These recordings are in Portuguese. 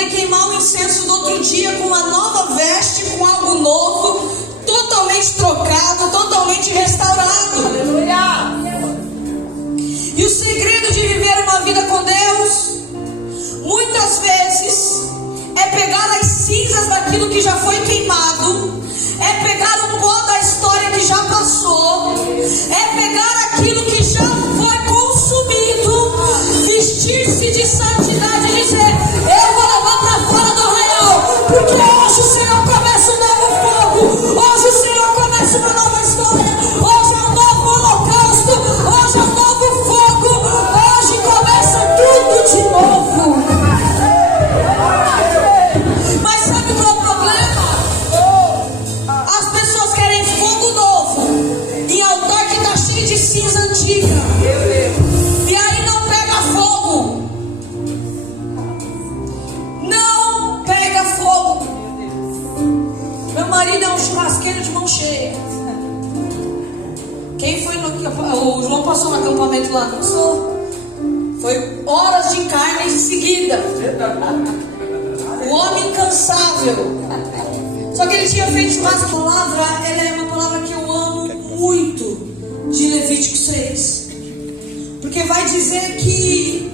poder queimar o incenso no outro dia com uma nova veste, com algo novo, totalmente trocado, totalmente restaurado. Aleluia. E o segredo de viver uma vida com Deus, muitas vezes, é pegar as cinzas daquilo que já foi queimado, é pegar um pó da história que já passou, é pegar aquilo que já foi consumido, vestir-se de santidade e dizer: eu vou levar para fora do arraial, porque hoje o Senhor começa um novo fogo, hoje o Senhor começa uma nova história, hoje é um novo holocausto, hoje é um novo fogo, hoje começa tudo de novo. Mas sabe qual é o problema? As pessoas querem fogo novo em altar que está cheio de cinza antiga, e aí não pega fogo. Não pega fogo. Meu marido é um churrasqueiro de mão cheia. Quem foi no... O João passou no acampamento lá, não passou? Foi horas de carne em seguida. O homem incansável. Só que ele tinha feito churrasco. A palavra, ela é uma palavra que eu amo muito, de Levítico 6. Porque vai dizer que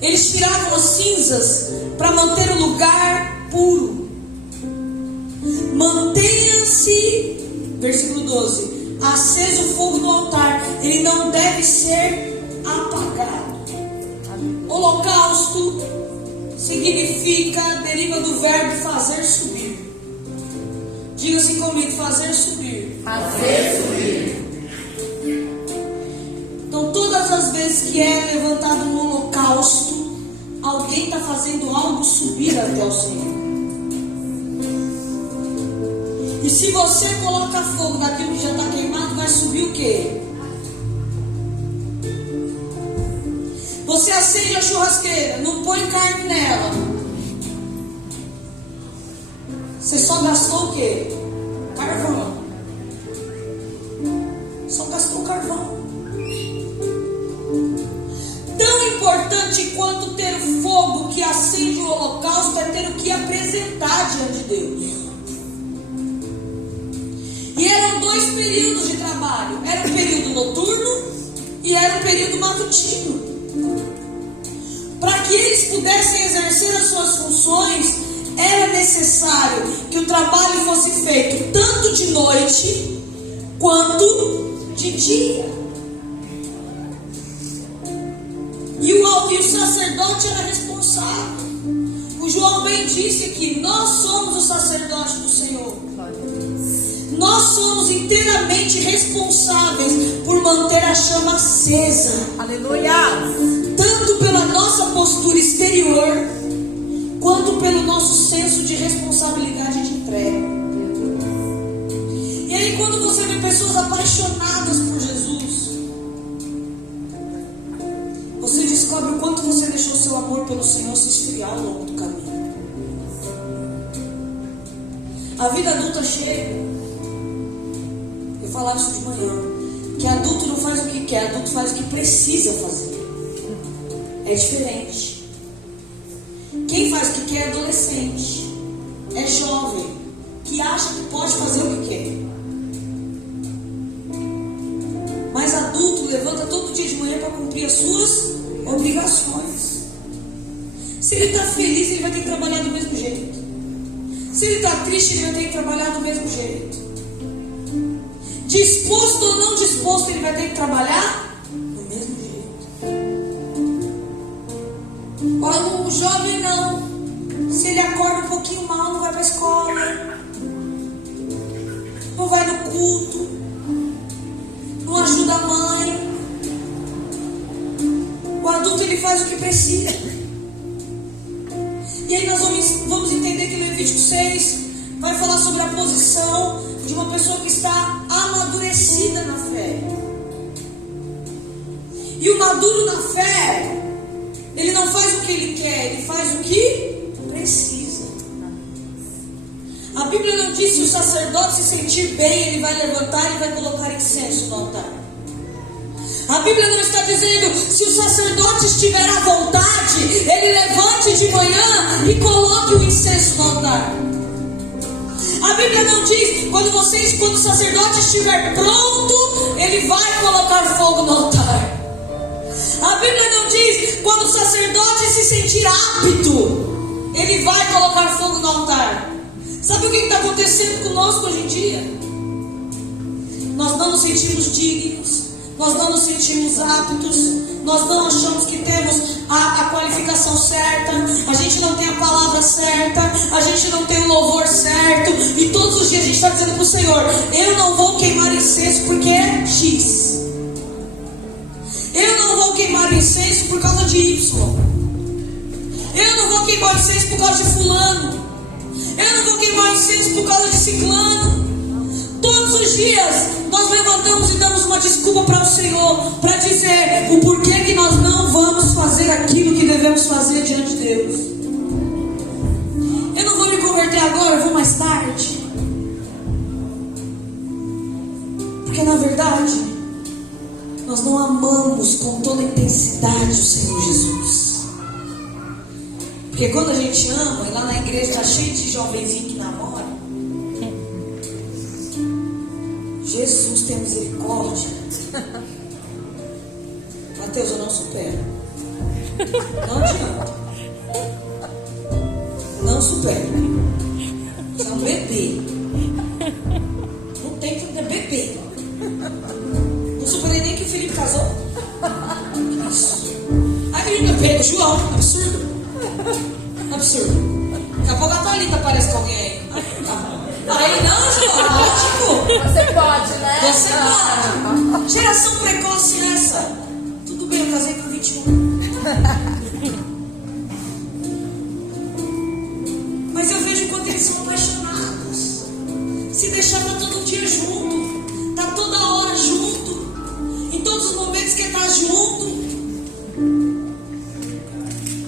eles tiravam as cinzas para manter o lugar puro. Mantenha-se, versículo 12, aceso o fogo no altar, ele não deve ser apagado. Holocausto significa, deriva do verbo fazer subir. Diga assim comigo: fazer subir. Fazer subir. Então, todas as vezes que é levantado um holocausto, alguém está fazendo algo subir até o Senhor. E se você coloca fogo naquilo que já está queimado, vai subir o quê? Você acende a churrasqueira, não põe carne nela. Você só gastou o quê? Carvão. Só gastou carvão. Tão importante quanto ter o fogo que acende o holocausto é ter o que apresentar diante de Deus. E eram dois períodos de trabalho. Era o período noturno e era o período matutino. Para que eles pudessem exercer as suas funções, era necessário que o trabalho fosse feito tanto de noite quanto de dia. E o sacerdote era responsável. O João bem disse aqui: nós somos o sacerdote do Senhor. Nós somos inteiramente responsáveis por manter a chama acesa. Aleluia. Tanto pela nossa postura exterior, quanto pelo nosso senso de responsabilidade de entrega. E aí, quando você vê pessoas apaixonadas por Jesus, você descobre o quanto você deixou seu amor pelo Senhor se esfriar ao longo do caminho. A vida adulta chega. Eu falava isso de manhã, que adulto não faz o que quer, adulto faz o que precisa fazer. É diferente. Quem faz o que quer é adolescente, é jovem, que acha que pode fazer o que quer. Mas adulto levanta todo dia de manhã para cumprir as suas obrigações. Se ele está feliz, ele vai ter que trabalhar do mesmo jeito. Se ele está triste, ele vai ter que trabalhar do mesmo jeito. Disposto ou não disposto, ele vai ter que trabalhar do mesmo jeito. Olha, o jovem não. Se ele acorda um pouquinho mal, não vai para a escola, não vai no culto, não ajuda a mãe. O adulto, ele faz o que precisa. E aí nós vamos entender que Levítico 6 vai falar sobre a posição de uma pessoa que está amadurecida na fé. E o maduro na fé, ele não faz o que ele quer, ele faz o que precisa. A Bíblia não diz: se o sacerdote se sentir bem, ele vai levantar e vai colocar incenso no altar. A Bíblia não está dizendo, se o sacerdote estiver à vontade, ele levante de manhã e coloque o incenso no altar. A Bíblia não diz, quando o sacerdote estiver pronto, ele vai colocar fogo no altar. A Bíblia não diz, quando o sacerdote se sentir apto, ele vai colocar fogo no altar. Sabe o que está acontecendo conosco hoje em dia? Nós não nos sentimos dignos, nós não nos sentimos aptos, nós não achamos que temos a qualificação certa, a gente não tem a palavra certa, a gente não tem o louvor certo, e todos os dias a gente está dizendo para o Senhor, eu não vou queimar incenso porque é X, eu não vou queimar incenso por causa de Y, eu não vou queimar incenso por causa de fulano, eu não vou queimar incenso por causa de ciclano. Todos os dias nós levantamos e damos uma desculpa para o Senhor, para dizer o porquê que nós não vamos fazer aquilo que devemos fazer diante de Deus. Eu não vou me converter agora, eu vou mais tarde. Porque na verdade nós não amamos com toda a intensidade o Senhor Jesus. Porque quando a gente ama, e lá na igreja está cheio de jovenzinho que namora, Jesus tem misericórdia. Mateus, eu não supero. Não adianta. Não supero. Você é um bebê. Não tem que ter bebê. Não superei nem que o Felipe casou. Isso. Aí eu pego João. Absurdo. Absurdo. Daqui a pouco a Thalita aparece com alguém aí. Aí não, João, lógico. Você pode, né? Você pode. Geração precoce essa. Tudo bem, eu casei com 21. Mas eu vejo quanto eles são apaixonados. Se deixar tá todo dia junto. Tá toda hora junto. Em todos os momentos que tá junto.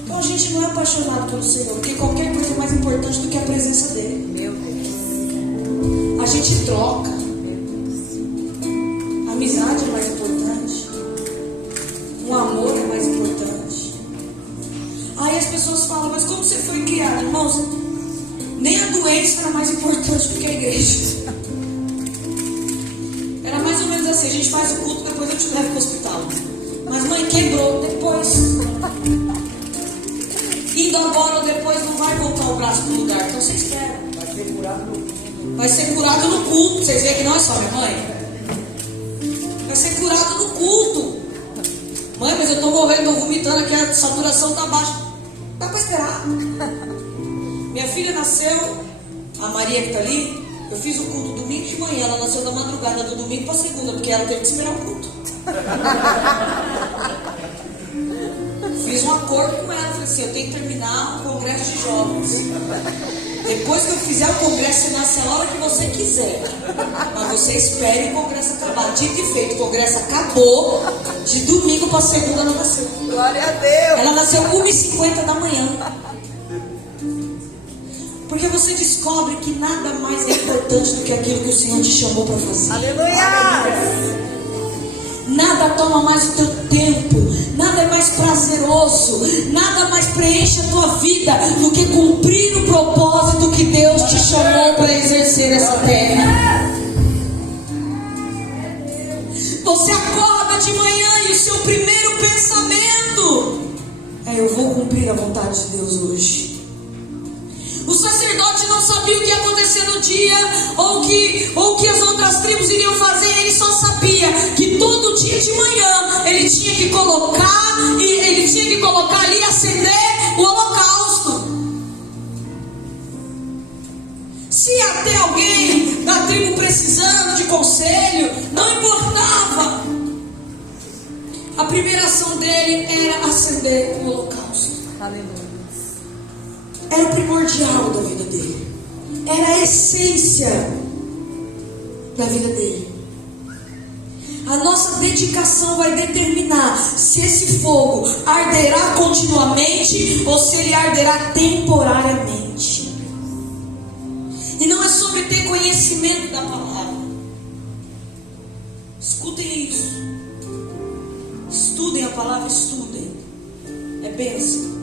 Então a gente não é apaixonado pelo Senhor, porque qualquer coisa é mais importante do que a presença dele. Meu Deus. A gente troca. A amizade é mais importante. O amor é mais importante. Aí as pessoas falam, mas como você foi criado? Irmãos, nem a doença era mais importante do que a igreja. Era mais ou menos assim, a gente faz o culto, depois eu te levo para o hospital. Mas mãe, quebrou, depois. Indo agora ou depois não vai voltar o braço para o lugar. Então você espera. Vai ser curado no culto. Vai ser curado no culto. Vocês veem que não é só minha mãe? Vai ser curado no culto. Mãe, mas eu estou morrendo, estou vomitando aqui, a saturação está baixa. Dá para esperar. Minha filha nasceu, a Maria que está ali. Eu fiz o culto domingo de manhã. Ela nasceu da madrugada do domingo para segunda, porque ela teve que esperar o culto. Fiz um acordo com ela. Falei assim, eu tenho que terminar o congresso de jovens. Depois que eu fizer o congresso, você nasce a hora que você quiser. Mas você espere o congresso acabar. Dito e feito, o congresso acabou. De domingo para segunda ela nasceu. Glória a Deus. Ela nasceu 1h50 da manhã. Porque você descobre que nada mais é importante do que aquilo que o Senhor te chamou para fazer. Aleluia. Nada toma mais o teu tempo, nada é mais prazeroso, nada mais preenche a tua vida do que cumprir o propósito que Deus te chamou para exercer essa terra. Você acorda de manhã e o seu primeiro pensamento é: eu vou cumprir a vontade de Deus hoje. O sacerdote não sabia o que ia acontecer no dia, ou que as outras tribos iriam fazer. Ele só sabia que todo dia de manhã ele tinha que colocar ali e acender o holocausto. Se ia ter alguém da tribo precisando de conselho, não importava. A primeira ação dele era acender o holocausto. Aleluia. Era o primordial da vida dele. Era a essência da vida dele. A nossa dedicação vai determinar se esse fogo arderá continuamente ou se ele arderá temporariamente. E não é sobre ter conhecimento da palavra. Escutem isso. Estudem a palavra, estudem. É bênção.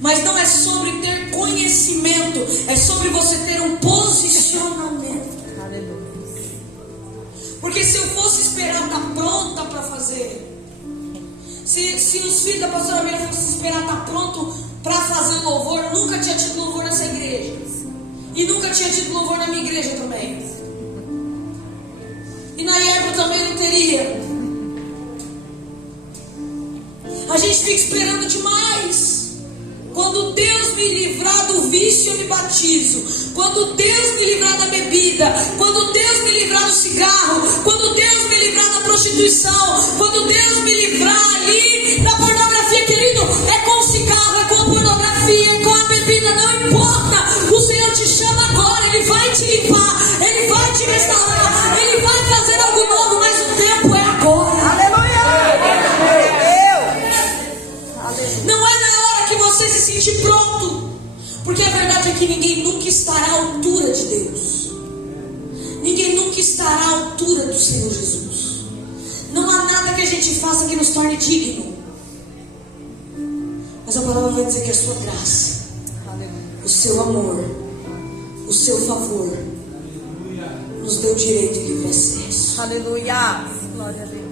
Mas não é sobre ter conhecimento, é sobre você ter um posicionamento. Aleluia. Porque se eu fosse esperar estar pronta para fazer, se os filhos da pastora Miriam fossem esperar estar pronto para fazer louvor, nunca tinha tido louvor nessa igreja. E nunca tinha tido louvor na minha igreja também. E na época também não teria. A gente fica esperando demais. Quando Deus me livrar do vício, eu me batizo. Quando Deus me livrar da bebida, quando Deus me livrar do cigarro, quando Deus me livrar da prostituição, quando Deus me livrar ali da pornografia, querido, é com o cigarro, é com a pornografia, é com a bebida, não importa. O Senhor te chama agora, Ele vai te limpar, Ele vai te restaurar, Ele vai fazer algo novo, mas o tempo é agora. Aleluia. Não é na hora que você se sentir pronto, porque a verdade é que ninguém nunca estará à altura de Deus. Ninguém nunca estará à altura do Senhor Jesus. Não há nada que a gente faça que nos torne digno. Mas a palavra vai dizer que a sua graça, o seu amor, o seu favor nos deu direito e livre acesso. Aleluia. Glória a Deus.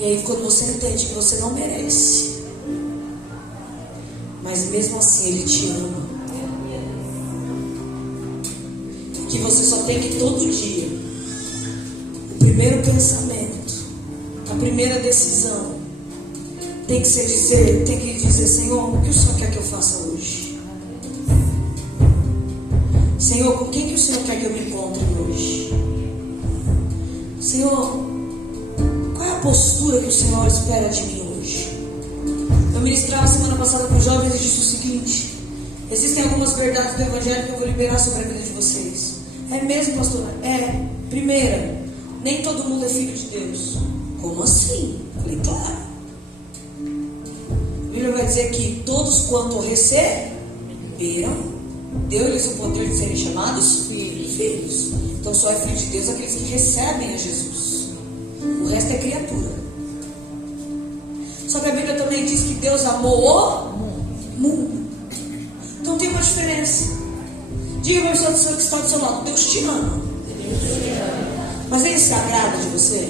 E aí quando você entende que você não merece, mas mesmo assim Ele te ama, e que você só tem que todo dia, o primeiro pensamento, a primeira decisão tem que dizer: Senhor, o que o Senhor quer que eu faça hoje? Senhor, com quem que o Senhor quer que eu me encontre hoje? Senhor, qual é a postura que o Senhor espera de mim hoje? Eu ministrava semana passada para os jovens e disse o seguinte: existem algumas verdades do Evangelho que eu vou liberar sobre a vida de vocês. É mesmo, pastor? É. Primeira, nem todo mundo é filho de Deus. Como assim? Falei, claro. A Bíblia vai dizer que todos quanto receberam, deu-lhes o poder de serem chamados filhos. Então só é filho de Deus aqueles que recebem a Jesus. O resto é criatura. Só que a Bíblia também diz que Deus amou o mundo. Então tem uma diferença. Diga para a pessoa que está do seu lado: Deus te ama. Mas Ele se agrada de você?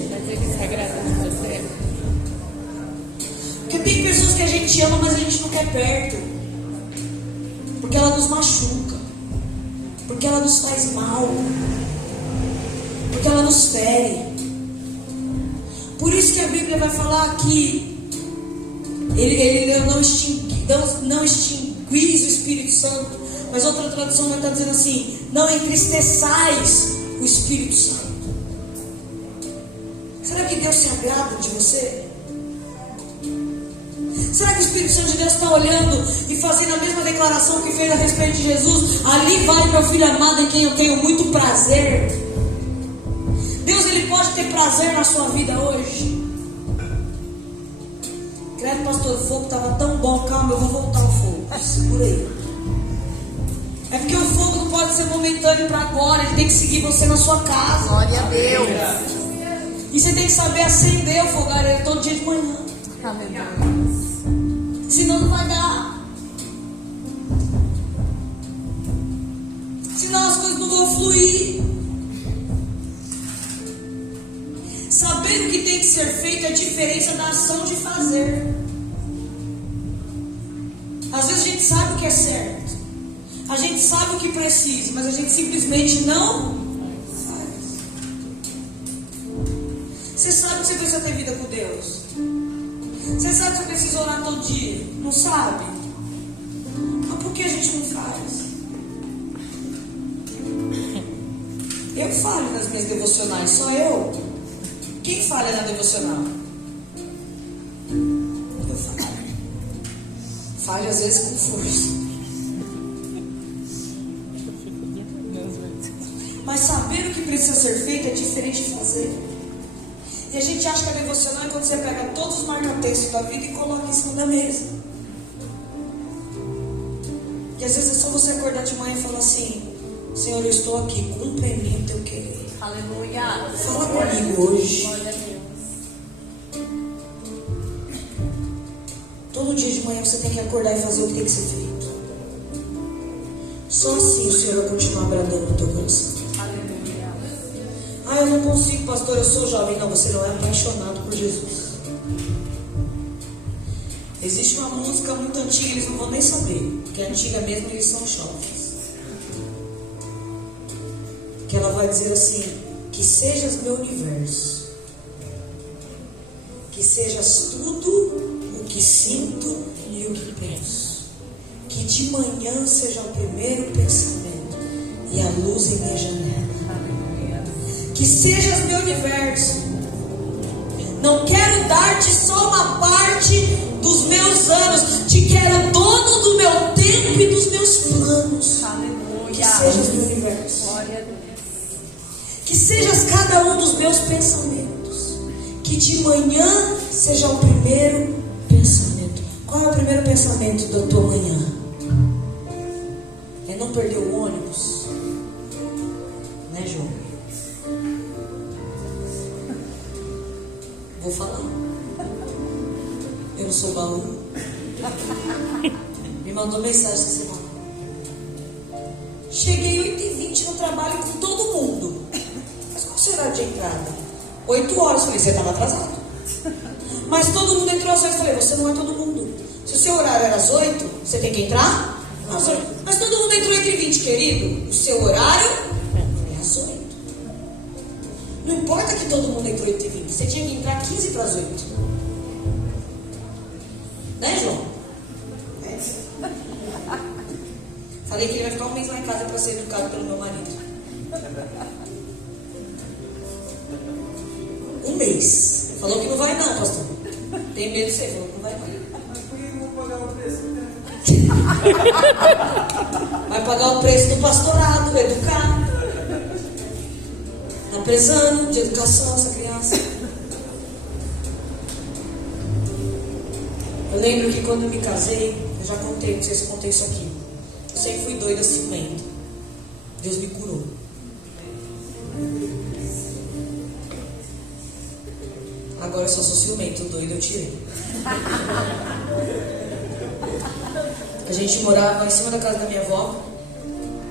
Porque tem pessoas que a gente ama, mas a gente não quer perto. Porque ela nos machuca. Porque ela nos faz mal. Porque ela nos fere. Por isso que a Bíblia vai falar que Ele não extinguiz o Espírito Santo. Mas outra tradução vai estar dizendo assim: não entristeçais o Espírito Santo. Será que Deus se agrada de você? Será que o Espírito Santo de Deus está olhando e fazendo a mesma declaração que fez a respeito de Jesus? Ali vai meu filho amado em quem eu tenho muito prazer. Deus, Ele pode ter prazer na sua vida hoje. Credo, pastor, o fogo estava tão bom. Calma, eu vou voltar ao fogo. Segura aí. É porque o fogo não pode ser momentâneo para agora. Ele tem que seguir você na sua casa. Glória a Deus. E você tem que saber acender o fogareiro todo dia de manhã. Aleluia. Senão não vai dar. Senão as coisas não vão fluir. Saber o que tem que ser feito é a diferença da ação de fazer. Às vezes a gente sabe o que é certo. A gente sabe o que precisa, mas a gente simplesmente não faz. Você sabe que você precisa ter vida com Deus. Você sabe que você precisa orar todo dia. Não sabe? Mas por que a gente não faz? Eu falho nas minhas devocionais, só eu. Quem falha na devocional? Eu falho. Falho às vezes com força. Mas saber o que precisa ser feito é diferente de fazer. E a gente acha que a devocional é quando você pega todos os marca-textos da vida e coloca em cima da mesa. E às vezes é só você acordar de manhã e falar assim: Senhor, eu estou aqui, cumpra em mim o teu querer. Aleluia. Fala comigo hoje. Glória a Deus. tem que acordar e fazer o que tem que ser feito. Só assim o Senhor vai continuar agradando o teu coração. Ah, eu não consigo, pastor, eu sou jovem. Não, você não é apaixonado por Jesus. Existe uma música muito antiga, eles não vão nem saber, porque é antiga mesmo, eles são jovens. Que ela vai dizer assim: que sejas meu universo, que sejas tudo o que sinto e o que penso, que de manhã seja o primeiro pensamento e a luz em minha janela. Que sejas meu universo. Não quero dar-te só uma parte dos meus anos, te quero dono do meu tempo e dos meus planos. Aleluia. Que sejas meu universo. Glória a Deus. Que sejas cada um dos meus pensamentos. Que de manhã seja o primeiro pensamento. Qual é o primeiro pensamento da tua manhã? É não perder o ônibus, né, João? Vou falar. Eu não sou baú. Me mandou mensagem essa semana. Cheguei 8h20 no trabalho com todo mundo. Mas qual será de entrada? 8 horas. Falei, você estava atrasado. Mas todo mundo entrou às 8. Falei, você não é todo mundo. Se o seu horário era às 8, você tem que entrar às 8. Mas todo mundo entrou 8h20, querido. O seu horário é às 8. Não importa que todo mundo entrou 8h20. Você tinha que entrar 15 para as 8. Né, João? É. Falei que ele vai ficar um mês lá em casa para ser educado pelo meu marido. Um mês. Falou que não vai não, pastor. Tem medo de você. Falou que não vai não. Mas por que eu vou pagar o preço? Vai pagar o preço do pastorado, educar. Está precisando de educação essa criança. Eu lembro que quando eu me casei, eu já contei, não sei se eu contei isso aqui. Eu sempre fui doida, ciumenta. Deus me curou. Agora eu só sou ciumento, doido eu tirei. A gente morava em cima da casa da minha avó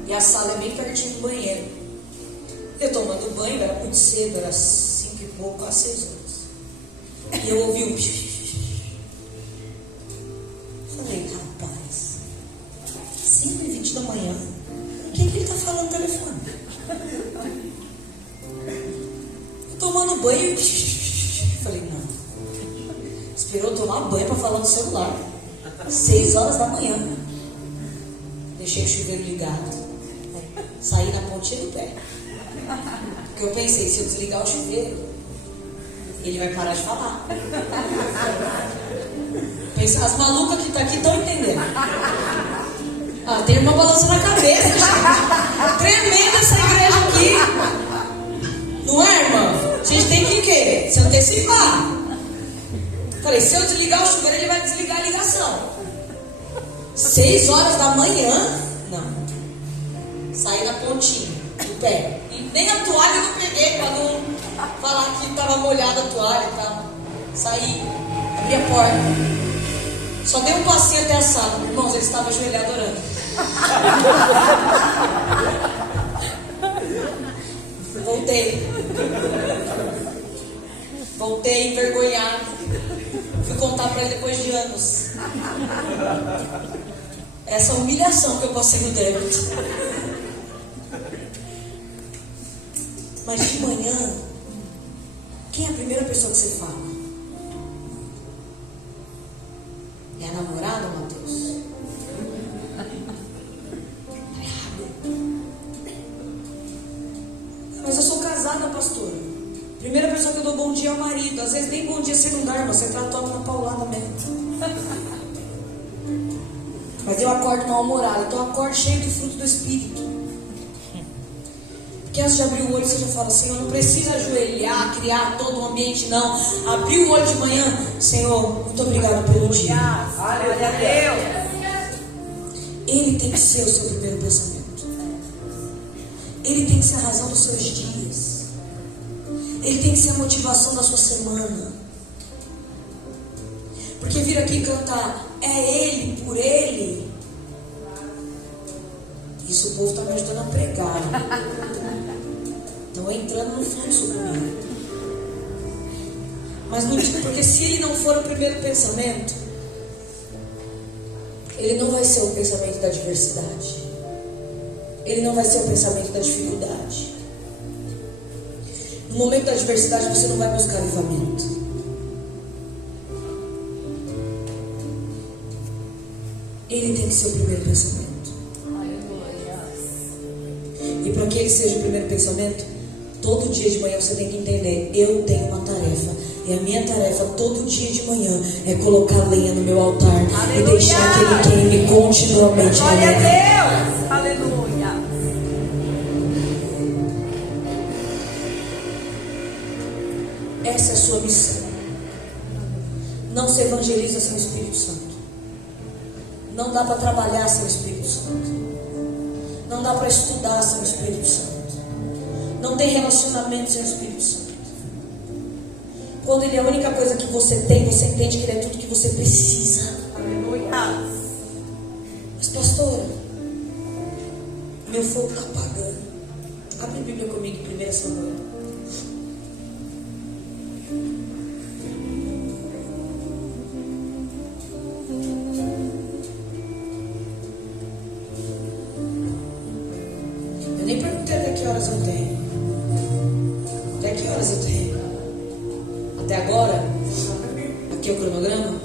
e a sala é bem pertinho do banheiro. Eu tomando banho, era muito cedo, era 5 e pouco, quase 6 horas. E eu ouvi um falei, rapaz, 5h20 da manhã, o que ele está falando no telefone? Eu tomando banho e falei, não. Esperou tomar banho para falar no celular. 6 horas da manhã. Deixei o chuveiro ligado. Saí na pontinha do pé. Porque eu pensei, se eu desligar o chuveiro, ele vai parar de falar. Pensa, as malucas que estão aqui estão entendendo. Ah, tem irmã balançando a cabeça, gente. Tremenda essa igreja aqui. Não é, irmã? A gente tem que o quê? Se antecipar. Falei, se eu desligar o chuveiro, ele vai desligar a ligação. 6 horas da manhã? Não. Saí na pontinha do pé. E nem a toalha eu não peguei para não falar que estava molhada a toalha e tal. Saí, abri a porta. Só dei um passeio até a sala. Irmãos, ele estava ajoelhado orando. Voltei envergonhado. Fui contar para ele depois de anos. Essa humilhação que eu passei no débito. Mas de manhã, quem é a primeira pessoa que você fala? É a namorada, Matheus? Mas eu sou casada, pastora. Primeira pessoa que eu dou bom dia é o marido. Às vezes nem bom dia você não dá, irmão. Você trata uma paulada mesmo. Mas eu acordo mal-humorado. Então eu acordo cheio do fruto do Espírito. Porque antes de abrir o olho você já fala, Senhor, não precisa ajoelhar, criar todo um ambiente, não. Abrir o olho de manhã, Senhor, muito obrigado pelo dia. Glória a Deus. Ele tem que ser o seu primeiro pensamento. Ele tem que ser a razão dos seus dias. Ele tem que ser a motivação da sua semana. Porque vir aqui cantar é Ele por Ele, isso o povo está me ajudando a pregar. Estão entrando no fluxo comigo. Mas não digo, porque se Ele não for o primeiro pensamento, Ele não vai ser o pensamento da adversidade. Ele não vai ser o pensamento da dificuldade. No momento da adversidade você não vai buscar livramento. Ele tem que ser o primeiro pensamento. E para que ele seja o primeiro pensamento, todo dia de manhã você tem que entender: eu tenho uma tarefa. E a minha tarefa todo dia de manhã é colocar lenha no meu altar. Aleluia. E deixar que ele queime continuamente. Glória a Deus. Aleluia. Essa é a sua missão. Não se evangeliza sem o Espírito Santo. Não dá para trabalhar sem o Espírito Santo. Não dá para estudar sem o Espírito Santo. Não tem relacionamento sem o Espírito Santo. Quando Ele é a única coisa que você tem, você entende que Ele é tudo que você precisa. Aleluia. Mas pastora, meu fogo está apagando. Abre a Bíblia comigo em 1 Samuel. Eu nem perguntei até que horas eu tenho. Até que horas eu tenho? Até agora? Aqui é o cronograma?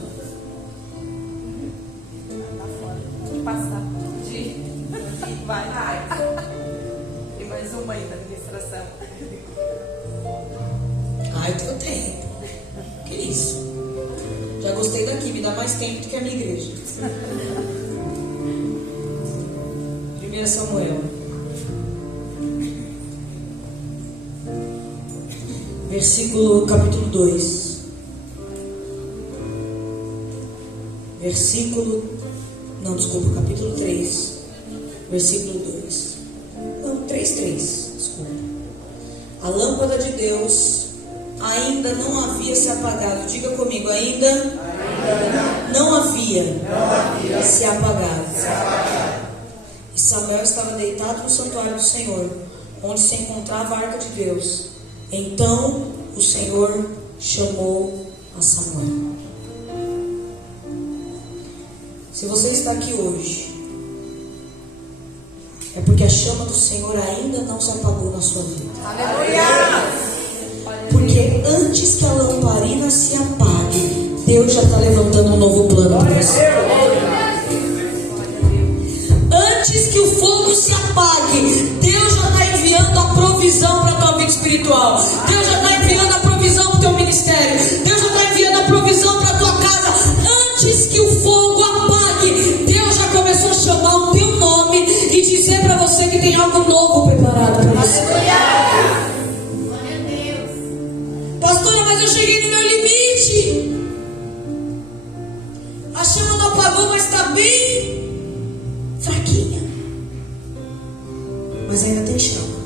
Tá fora. Pode passar. Vai. Tem mais uma aí da administração. Ah, eu tenho tempo. Que isso? Já gostei daqui, me dá mais tempo do que a minha igreja. 1 Samuel. Capítulo 2. Capítulo 3. Versículo 2. Não, 3:3. Desculpa. A lâmpada de Deus ainda não havia se apagado. Diga comigo, ainda não havia se apagado. E Samuel estava deitado no santuário do Senhor, onde se encontrava a arca de Deus. Então o Senhor chamou a Samuel. Se você está aqui hoje, é porque a chama do Senhor ainda não se apagou na sua vida. Aleluia! Porque antes que a lamparina se apague, Deus já está levantando um novo plano para você. Antes que o fogo se apague, Deus já está enviando a provisão para a tua vida espiritual. Deus já está enviando a provisão para o teu ministério. Deus já está enviando a provisão para a tua casa. Antes que o fogo apague, Deus já começou a chamar o teu nome e dizer para você que tem algo novo preparado para você. Pastora, mas eu cheguei no meu limite. A chama não apagou, mas está bem fraquinha. Mas ainda tem chama.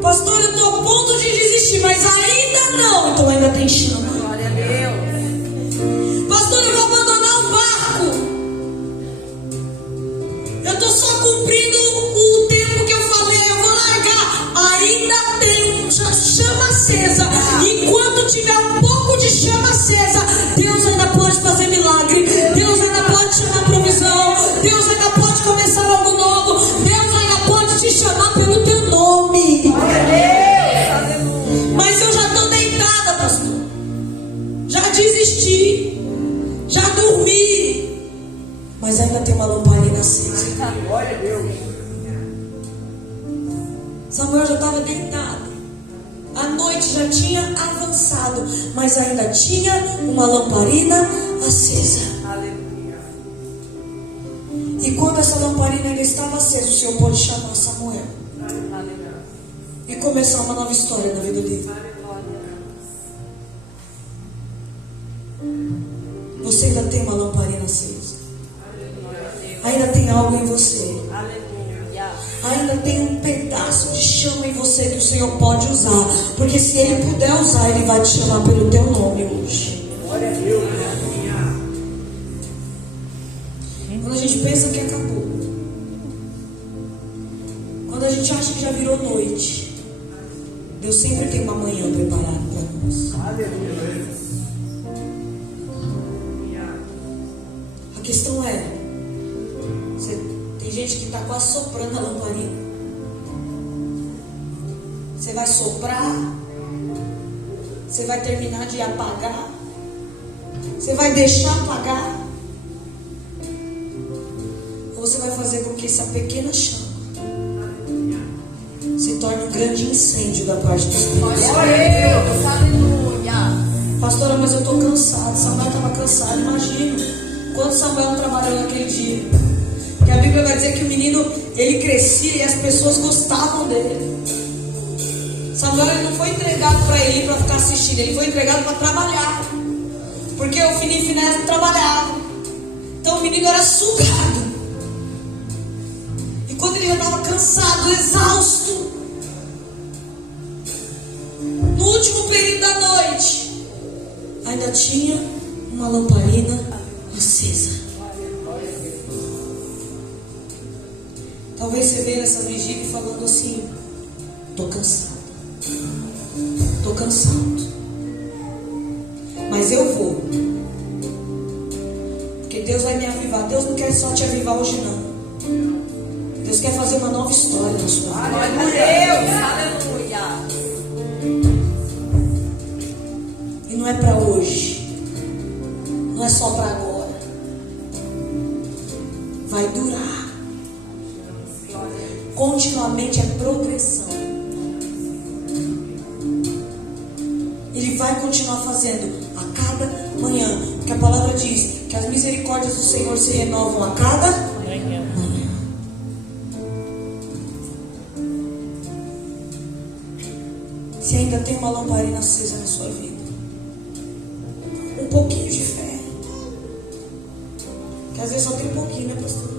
Pastor, eu estou a ponto de desistir, mas ainda não. Então ainda tem chama. Glória a Deus. Pastor, eu vou abandonar o barco. Eu estou só cumprindo o tempo que eu falei. Eu vou largar. Ainda tem chama acesa. Enquanto tiver um pouco de chama acesa, Deus ainda pode fazer milagre. Deus ainda pode chamar provisão. Deus ainda pode começar algo novo. Deus ainda pode te chamar pelo teu nome. Mas eu já estou deitada, pastor. Já desisti. Já dormi. Mas ainda tem uma lamparina acesa. Glória a Deus. Samuel já estava deitado. A noite já tinha avançado, mas ainda tinha uma lamparina acesa. Aleluia. E quando essa lamparina ainda estava acesa, o Senhor pode chamar Samuel Aleluia. e começar uma nova história na vida dele. Você ainda tem uma lamparina acesa. Ainda tem algo em você. Ainda tem um pedaço de chama em você que o Senhor pode usar. Porque se Ele puder usar, Ele vai te chamar pelo teu nome hoje. Glória a Deus. Quando a gente pensa que acabou, quando a gente acha que já virou noite, Deus sempre tem uma manhã preparada para nós. Aleluia. A questão é, tem gente que está quase soprando a lamparina. Você vai soprar, você vai terminar de apagar, você vai deixar apagar, ou você vai fazer com que essa pequena chama se torne um grande incêndio da parte do Espírito Santo. Aleluia. Pastora, mas eu estou cansado. Samuel estava cansado, imagina quando Samuel não trabalhou naquele dia. Porque a Bíblia vai dizer que o menino, ele crescia e as pessoas gostavam dele. Samuel, ele não foi entregado para ele para ficar assistindo, ele foi entregado para trabalhar. Porque o Fininho e Finés não trabalhavam. Então o menino era sugado. E quando ele já estava cansado, exausto, no último período da noite, ainda tinha uma lamparina acesa. Talvez você veja essa vigília falando assim: estou cansado, estou cansado, mas eu vou, porque Deus vai me avivar. Deus não quer só te avivar hoje, não. Deus quer fazer uma nova história na sua vida. Aleluia. E não é para hoje, não é só para agora, vai durar. Continuamente é progressão. Ele vai continuar fazendo a cada manhã, porque a palavra diz que as misericórdias do Senhor se renovam a cada manhã. Se ainda tem uma lamparina acesa na sua vida, um pouquinho de fé, que às vezes só tem um pouquinho, né, pastor?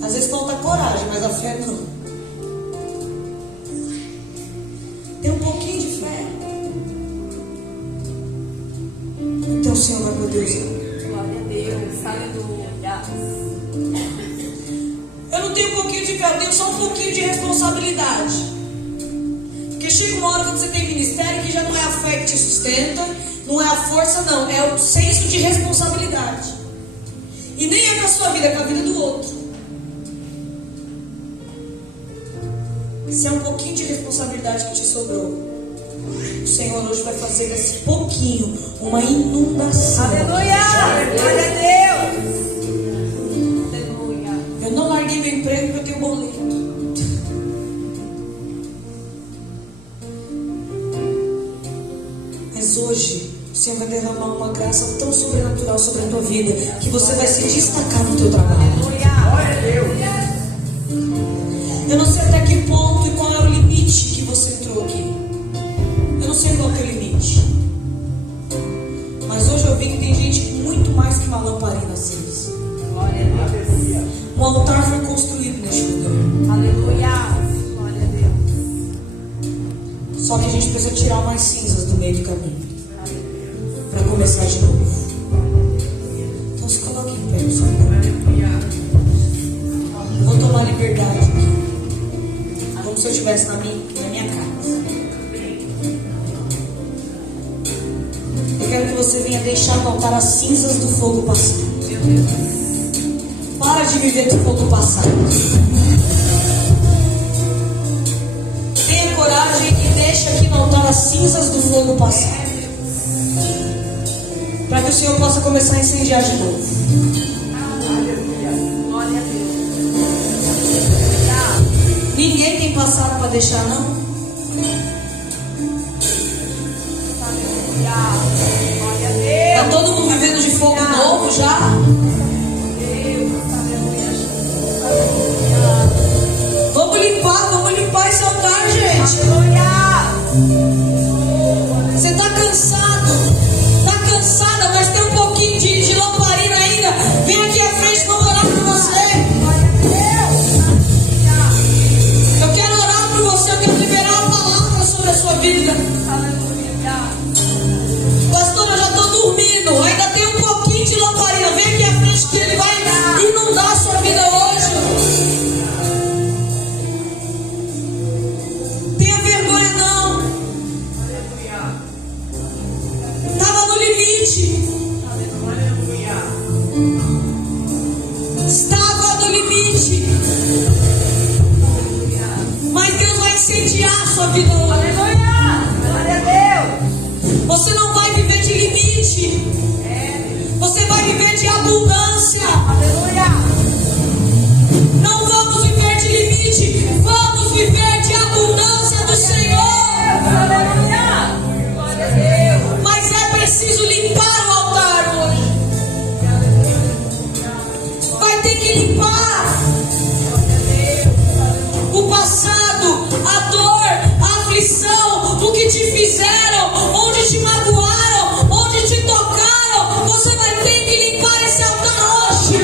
Às vezes falta coragem, mas a fé não. Tem um pouquinho de fé, então o Senhor vai poder usar. Glória a Deus. Aleluia. Eu não tenho um pouquinho de fé, eu tenho só um pouquinho de responsabilidade. Porque chega uma hora quando você tem ministério que já não é a fé que te sustenta, não é a força, não, é o senso de responsabilidade. E nem é com a sua vida, é com a vida do outro. Se é um pouquinho de responsabilidade que te sobrou, o Senhor hoje vai fazer desse pouquinho uma inundação. Aleluia. Glória a Deus. Aleluia. Eu não larguei meu emprego porque eu boleto. Mas hoje o Senhor vai derramar uma graça tão sobrenatural sobre a tua vida que você vai se destacar no teu trabalho. Aleluia. Glória a Deus. Eu não sei até que ponto e qual é o limite que você entrou aqui. Eu não sei qual é o limite. Mas hoje eu vi que tem gente muito mais que uma lamparina acesa. Glória a Deus. Um altar foi construído neste lugar. Aleluia. Glória a Deus. Só que a gente precisa tirar umas cinzas do meio do caminho para começar de novo. Então se coloque em pé, pessoal. Eu vou tomar liberdade aqui, como se eu estivesse na minha casa. Eu quero que você venha deixar no altar as cinzas do fogo passado. Para de viver do fogo passado. Tenha coragem e deixa aqui no altar as cinzas do fogo passado, para que o Senhor possa começar a incendiar de novo. Glória a Deus. Ninguém tem passado para deixar, não? Aleluia. Glória a Deus. Está todo mundo vivendo de fogo novo já? Vamos limpar esse altar, gente. Você está cansado, está cansada, mas tem um pouquinho de lamparina ainda. Vem aqui à frente, vamos orar por você. Eu quero orar por você, eu quero liberar a palavra. vida. Aleluia. Pastor, eu já estou dormindo. Ainda tem um pouquinho de lamparina. Vem aqui à frente que ele vai inundar a sua vida hoje. Tenha vergonha não. Estava no limite. Estava no limite. Mas Deus vai incendiar a sua vida hoje. Aleluia. Glória a Deus. Você não vai viver de limite. Você vai viver de abundância. Aleluia. Não vamos viver de limite. Vamos viver de abundância do Senhor. Aleluia. Glória a Deus. Mas é preciso limpar o altar hoje. Vai ter que limpar o passado, a dor, a aflição, o que te fizeram, onde te magoaram, onde te tocaram. Você vai ter que limpar esse altar hoje.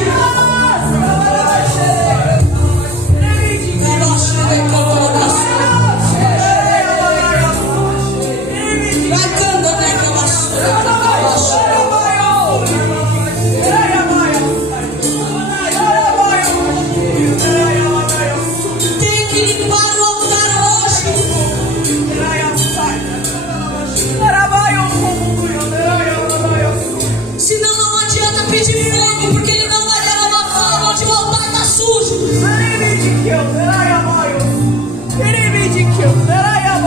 Vai cantando aí, tem que limpar o altar hoje. Senão não adianta pedir fogo, porque ele não vai derramar fogo onde o altar está sujo.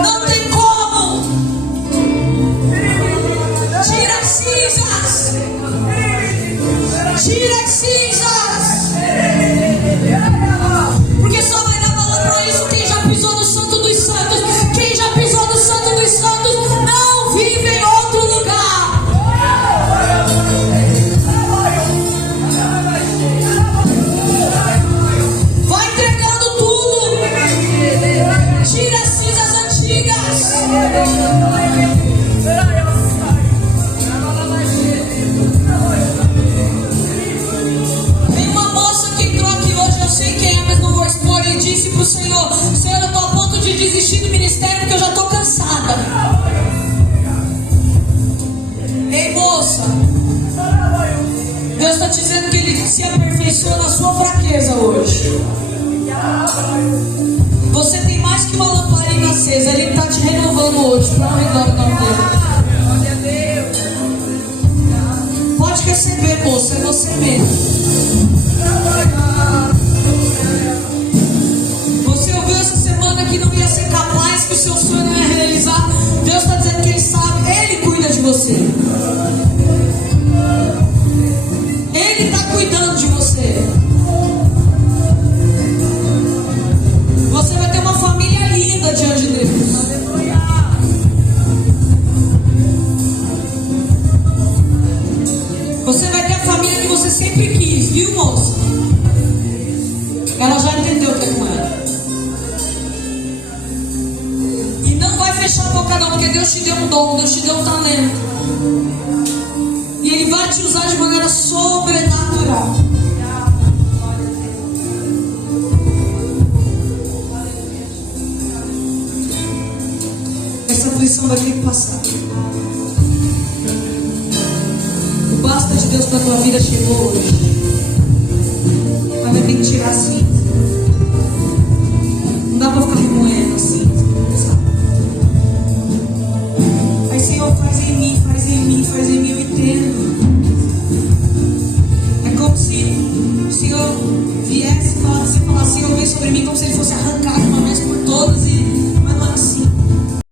Não tem como. Tira as cinzas. Tira as cinzas. Porque só vai dar valor para isso quem já pisou no Santo dos Santos. Quem já pisou no Santo dos Santos não vive em outro lugar. Vai entregando tudo. Tira as cinzas antigas. Tem uma moça que entrou aqui hoje, eu sei quem é, mas não vou expor, e disse pro Senhor: Senhor, eu estou a ponto de desistir do ministério porque eu já estou cansada. Ei, moça, Deus está dizendo que Ele se aperfeiçoa na sua fraqueza hoje. Você tem mais que uma lamparina acesa, Ele está te renovando hoje. Para honrar o nome dele. Pode receber, moça, é você mesmo. Você ouviu essa semana que não ia ser capaz, que o seu sonho não ia realizar. Deus está dizendo que Ele sabe, Ele cuida de você. Ele está cuidando de você. Você vai ter uma família linda diante de Deus. Você vai ter a família que você sempre quis, viu, moça? Ela já entendeu o que é com ela. E não vai fechar a boca não, porque Deus te deu um dom, Deus te deu um talento. E Ele vai te usar de maneira sobrenatural. Essa aflição vai ter que passar. O basta de Deus para a tua vida chegou hoje. Mas vai ter que tirar assim. Não dá para ficar remoendo assim.